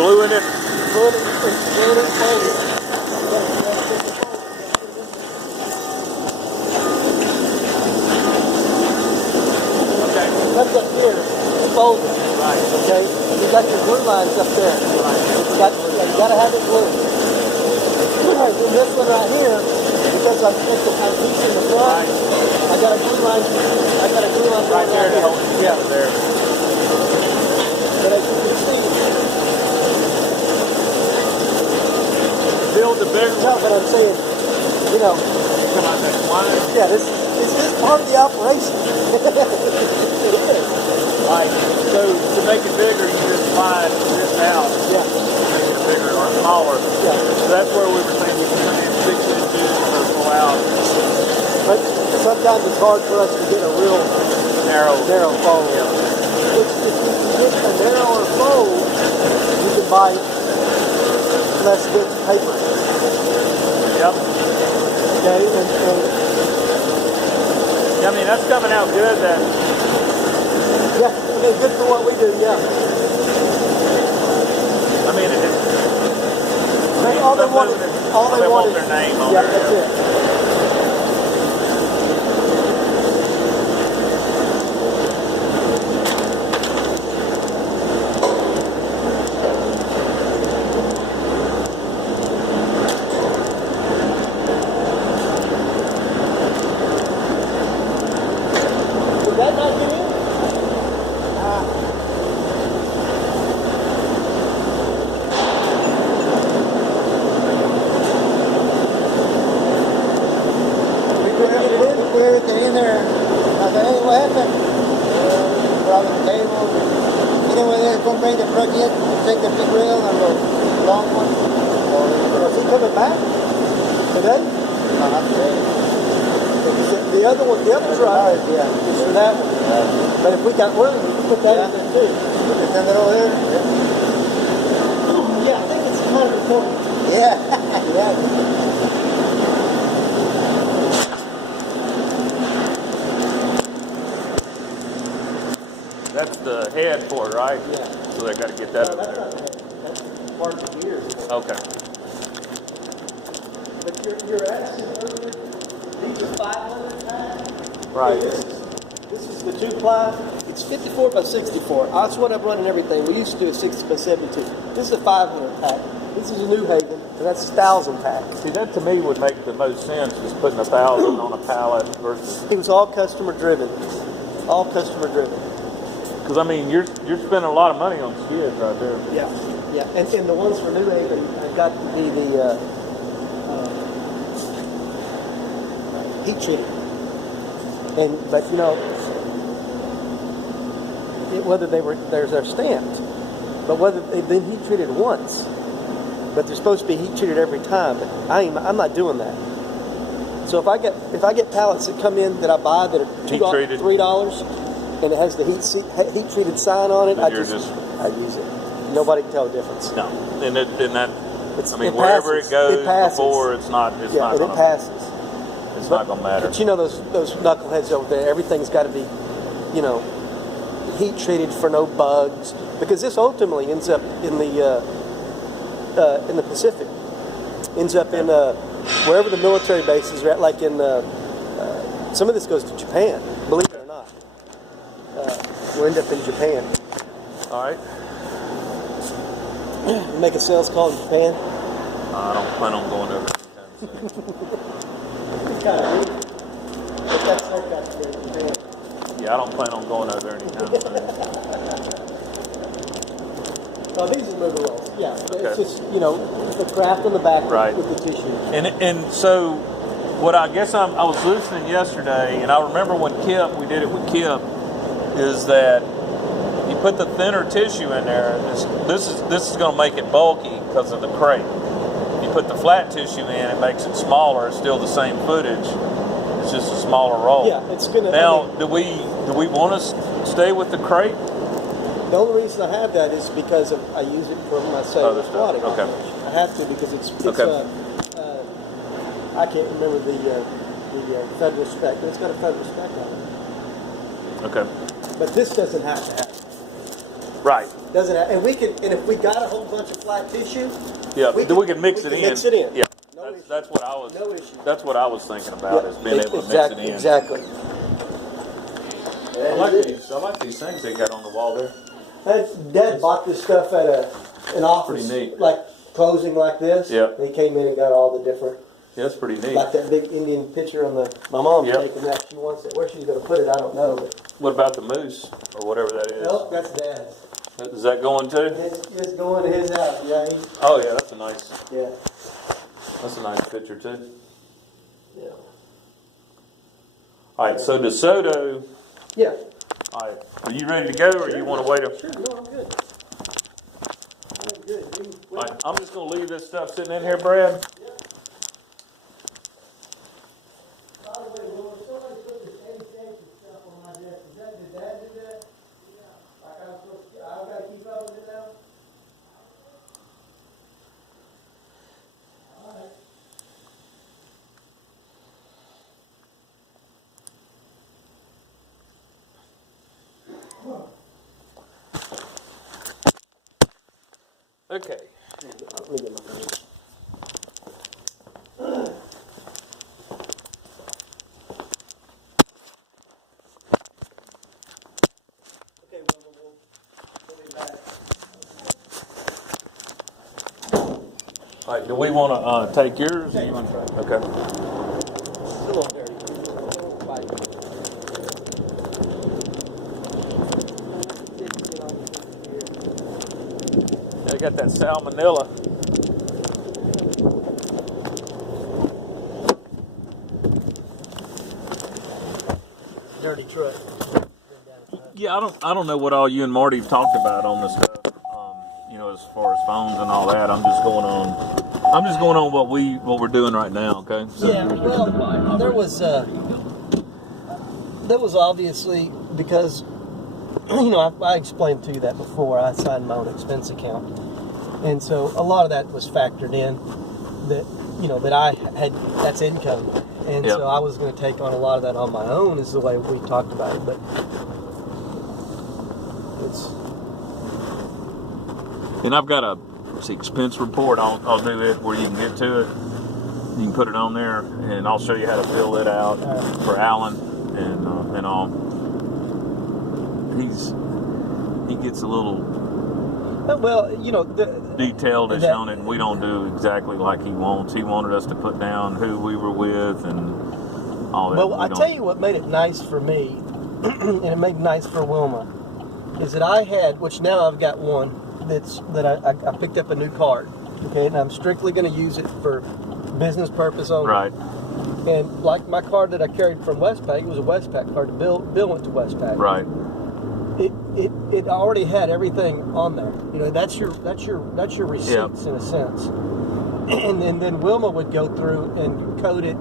glue in it? Glue it and fold it. Okay. That's up here. It's folded. Right. Okay? You got your glue lines up there. Right. You got to have it glued. And this one right here, because I'm piece in the front, Right. I got a glue line Right there to hold it together there. But as you can see, Build the bigger no, one. but I'm saying, you know, Come on, that's one. yeah, this is part of the operation. It is. Right. So to make it bigger, you just slide this out. Yeah. Make it bigger or smaller. Yeah. So that's where we were saying we can come in 6 inches or go out But sometimes it's hard for us to get a real narrow. fold. If you get a narrower fold, you can buy less good paper. Yep. Okay, Yeah, I mean, that's coming out good then. yeah, I mean, good for what we do, yeah. I mean, it is. All they want is their name on yeah, there. that's it. Did that not get in? Put everything in there. I said, hey, what happened? Probably the table. You know when they come bring the truck in, take the big rail and the long one? Was he coming back today? Not today. The other's right. Yeah. It's for that one. But if we got room, we can put that in there too. Send it over there? Yeah, I think it's kind of important. Yeah. Yeah. That's the head for it, right? Yeah. So they got to get that No, over that's there. not bad. That's part of the gears. Okay. But you're asking earlier, these are 500 tags. Right. This is the 2-ply. It's 54 by 64. That's what I'm running everything. We used to do a 60 by 72. This is a 500 pack. This is a New Haven, and that's 1,000 pack. See, that to me would make the most sense, is putting 1,000 on a pallet versus. It was all customer driven. All customer driven. Because I mean, you're spending a lot of money on skids right there. Yeah, yeah. And the ones for New Haven have got to be the heat treated. But you know, whether they're stamped, but whether they've been heat treated once, but they're supposed to be heat treated every time. But I'm not doing that. So if I get pallets that come in that I buy that are $2, $3, and it has the heat treated sign on it, I use it. Nobody can tell the difference. No, and that. It's, I mean, it wherever passes. it goes It passes. before, it's not. It's not. It passes. It's not going to matter. But you know those knuckleheads over there. Everything's got to be, you know, heat treated for no bugs, because this ultimately ends up in the Pacific. Ends up in wherever the military bases are at, like in some of this goes to Japan. Believe it or not, we'll end up in Japan. All right. You make a sales call in Japan. I don't plan on going over anytime soon. It's kind of weird. But that's their country in Japan. Yeah, I don't plan on going over there anytime soon. Oh, these are mover rolls. Yeah, Okay. it's just, you know, the craft on the back Right. with the tissue. And so, what I guess I was listening yesterday, and I remember when we did it with Kip, is that you put the thinner tissue in there. This is going to make it bulky because of the crate. You put the flat tissue in, it makes it smaller. It's still the same footage. It's just a smaller roll. Yeah, it's gonna. Now, I mean, do we want to stay with the crate? the only reason I have that is because I use it for my cellular squatting. Okay. operation. I have to because it's Okay. I can't remember the federal spec, but it's got a federal spec on it. Okay. But this doesn't have to have it. Right. Doesn't have, and we can, and if we got a whole bunch of flat tissue, Yeah, we can mix it in. Mix it in. Yeah, No issue. that's what I was. No issue. That's what I was thinking about is being able to mix it in. Exactly. I like these things they got on the wall there. Dad bought this stuff at an office, Pretty neat. like closing like this. Yeah. And he came in and got all the different, Yeah, that's pretty neat. like that big Indian picture on the. My mom's Yep. taking that. She wants it. Where she's going to put it, I don't know. But, What about the moose or whatever that is? nope, that's Dad's. Is that going too? It's going to his house. Yeah. Oh yeah, that's a nice picture too. Yeah. All right, so DeSoto. Yeah. All right, are you ready to go, or you want to wait? Sure. No, I'm good. I'm good. All right, I'm just gonna leave this stuff sitting in here, Brad. By the way, will somebody put this Eddie Sanchez stuff on my desk? Did Dad do that? Yeah. Like I was supposed to, I've got to keep up with it now? All right. Okay. Let me get my phone. Okay, we'll be back. All right, do we want to take yours? Or you want to? Okay. It's a little dirty. Bye. They got that salmonella. Dirty truck. Yeah, I don't know what all you and Marty have talked about on this stuff. You know, as far as phones and all that. I'm just going on what we're doing right now. Okay. So, Yeah, well, there was obviously, because, you know, I explained to you that before, I signed my own expense account. And so a lot of that was factored in that, you know, that I had, that's income. And Yep. so I was going to take on a lot of that on my own is the way we talked about it. But it's... And I've got a expense report. I'll do it where you can get to it. You can put it on there, and I'll show you how to fill it out for Alan and all. He gets a little Well, you know... detailed-ish on it, and we don't do exactly like he wants. He wanted us to put down who we were with and all that. Well, I tell you what made it nice for me, and it made it nice for Wilma, is that I had, which now I've got one, that I picked up a new card, okay, and I'm strictly going to use it for business purpose only. Right. And like my card that I carried from Westpac, it was a Westpac card. Bill went to Westpac. Right. It already had everything on there. You know, that's your receipts in a sense. And then Wilma would go through and code it,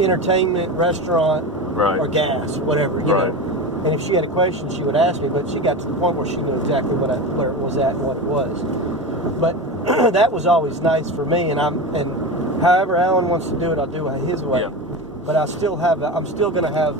entertainment, restaurant, Right. or gas, or whatever. You Right. know. And if she had a question, she would ask me. But she got to the point where she knew exactly where it was at and what it was. But that was always nice for me. And however Alan wants to do it, I'll do it his way. Yeah. But I'm still going to have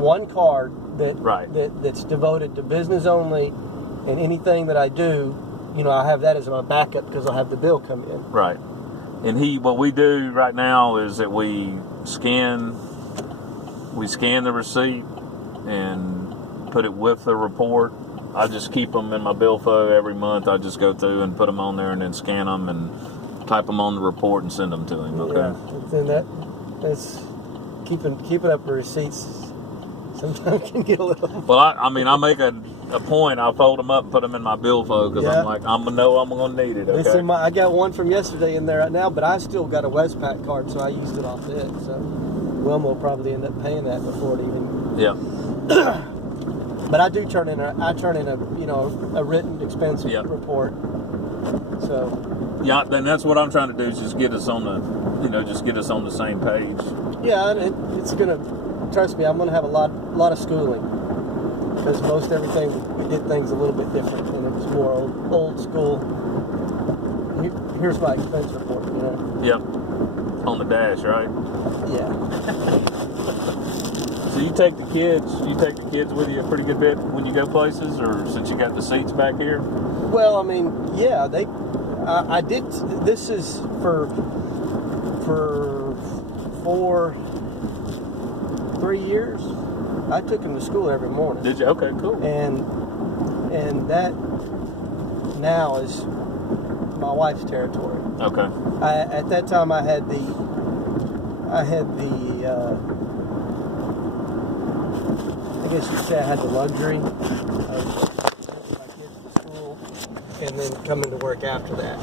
one card that's devoted to business only, and anything that I do, you know, I have that as my backup because I'll have the bill come in. Right. And what we do right now is that we scan the receipt and put it with the report. I just keep them in my billfold every month. I just go through and put them on there and then scan them and type them on the report and send them to him. Okay. Yeah. And that's keeping up the receipts. Sometimes can get a little. Well, I mean, I make a point. I fold them up, and put them in my billfold because I'm like, I'm gonna need it. Okay. I got one from yesterday in there right now, but I still got a Westpac card, so I used it off it. So Wilma will probably end up paying that before it even. Yeah. But I do turn in a written expense report. So. Yeah, then that's what I'm trying to do is just get us on the same page. Yeah, and it's gonna. Trust me, I'm gonna have a lot of schooling because most everything we did things a little bit different, and it was more old school. Here's my expense report. You know. Yep. On the dash, right? Yeah. So you take the kids with you a pretty good bit when you go places, or since you got the seats back here? Well, I mean, yeah, I did. This is for 3 years. I took them to school every morning. Did you? Okay, cool. And that now is my wife's territory. Okay. At that time, I had the I guess you could say I had the luxury of taking my kids to school and then coming to work after that.